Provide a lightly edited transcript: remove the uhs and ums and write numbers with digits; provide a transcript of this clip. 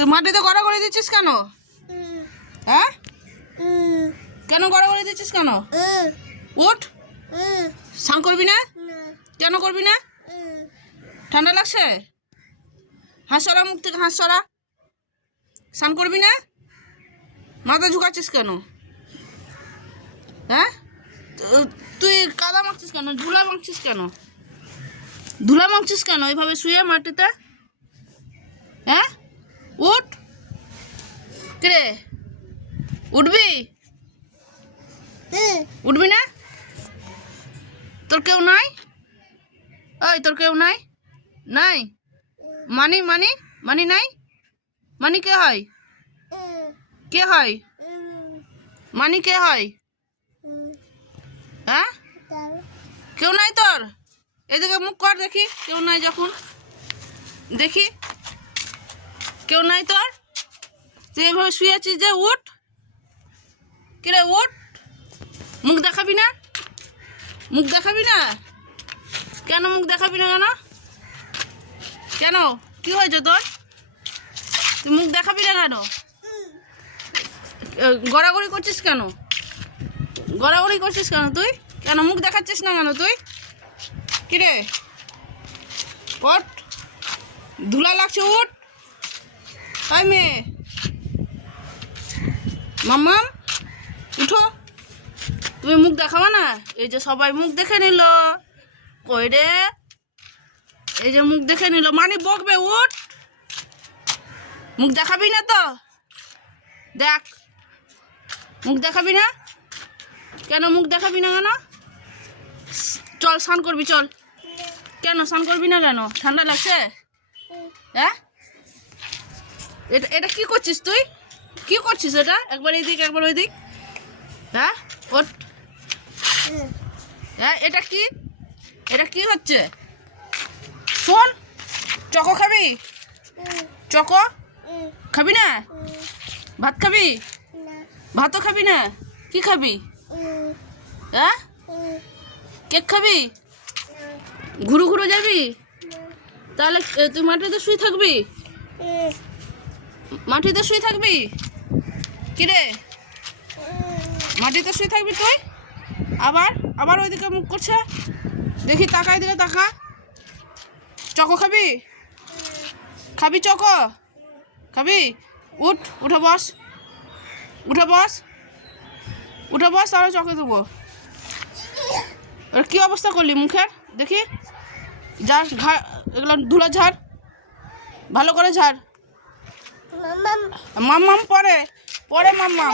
তুই মাটিতে গড়াগড়ি দিচ্ছিস কেন? হ্যাঁ, কেন গড়াগড়ি দিচ্ছিস কেন? উঠ, স্নান করবি না? কেন করবি না? ঠান্ডা লাগছে? হাঁস সরা, মুখ থেকে হাঁস সরা। স্নান করবি না? মাথা ঝুঁকাচ্ছিস কেন? হ্যাঁ, তুই কাদা মাখছিস কেন? ধুলা মাখছিস কেন? ধুলা মাখছিস কেন এইভাবে শুয়ে মাটিতে? হ্যাঁ, উঠ। কে উঠবি? উঠবি না? তোর কেউ নাই? ওই তোর কেউ নাই? নাই মানি মানি মানি নাই? মানি কে হয়? কে হয় মানি? কে হয়? হ্যাঁ, কেউ নাই তোর? এদিকে মুখ কর দেখি, কেউ নাই যখন। দেখি কেউ নাই তোর, তুই এভাবে শুয়ে আছিস যে। উঠ, কিরে উঠ। মুখ দেখাবি না? মুখ দেখাবি না কেন? মুখ দেখাবি না কেন? কেন, কি হয়েছে তোর? তুই মুখ দেখাবি না কেন? গড়াগড়ি করছিস কেন? গড়াগড়ি করছিস কেন তুই? কেন মুখ দেখাচ্ছিস না কেন তুই? কিরে ওঠ, ধুলা লাগছে, উঠ। তাই মেয়ে মাম্মাম উঠো। তুমি মুখ দেখাবো না? এই যে সবাই মুখ দেখে নিল। কই রে, এই যে মুখ দেখে নিল, মানে বকবে। উঠ, মুখ দেখাবি না তো? দেখ, মুখ দেখাবি না কেন? মুখ দেখাবি না কেন? চল স্নান করবি, চল। কেন স্নান করবি না কেন? ঠান্ডা লাগছে? হ্যাঁ, এটা এটা কি করছিস তুই? কি করছিস এটা? একবার এই দিক, একবার ওই দিক। হ্যাঁ, ওঠ। হ্যাঁ, এটা কি? এটা কি হচ্ছে? শোন, চকো খাবি? চকো খাবি না? ভাত খাবি? ভাতও খাবি না? কি খাবি? হ্যাঁ, কেক খাবি? ঘুরু ঘুরু যাবি? তাহলে তুই মাটিতে শুয়ে থাকবি? মাটিতে শুয়ে থাকবি? কিরে, মাটিতে শুয়ে থাকবি তুই? আবার আবার ওইদিকে মুখ করছে, দেখি, তাকা, এদিকে তাকা। চকো খাবি? খাবি চকো? খাবি? উঠ, উঠে বস, উঠে বস, উঠে বস, তাহলে চকে দেবো। কি অবস্থা করলি মুখের? দেখি, ঝাড়, এগুলো ধুলা ঝাড়, ভালো করে ঝাড়। মাম্মাম পরে পরে মাম্মাম।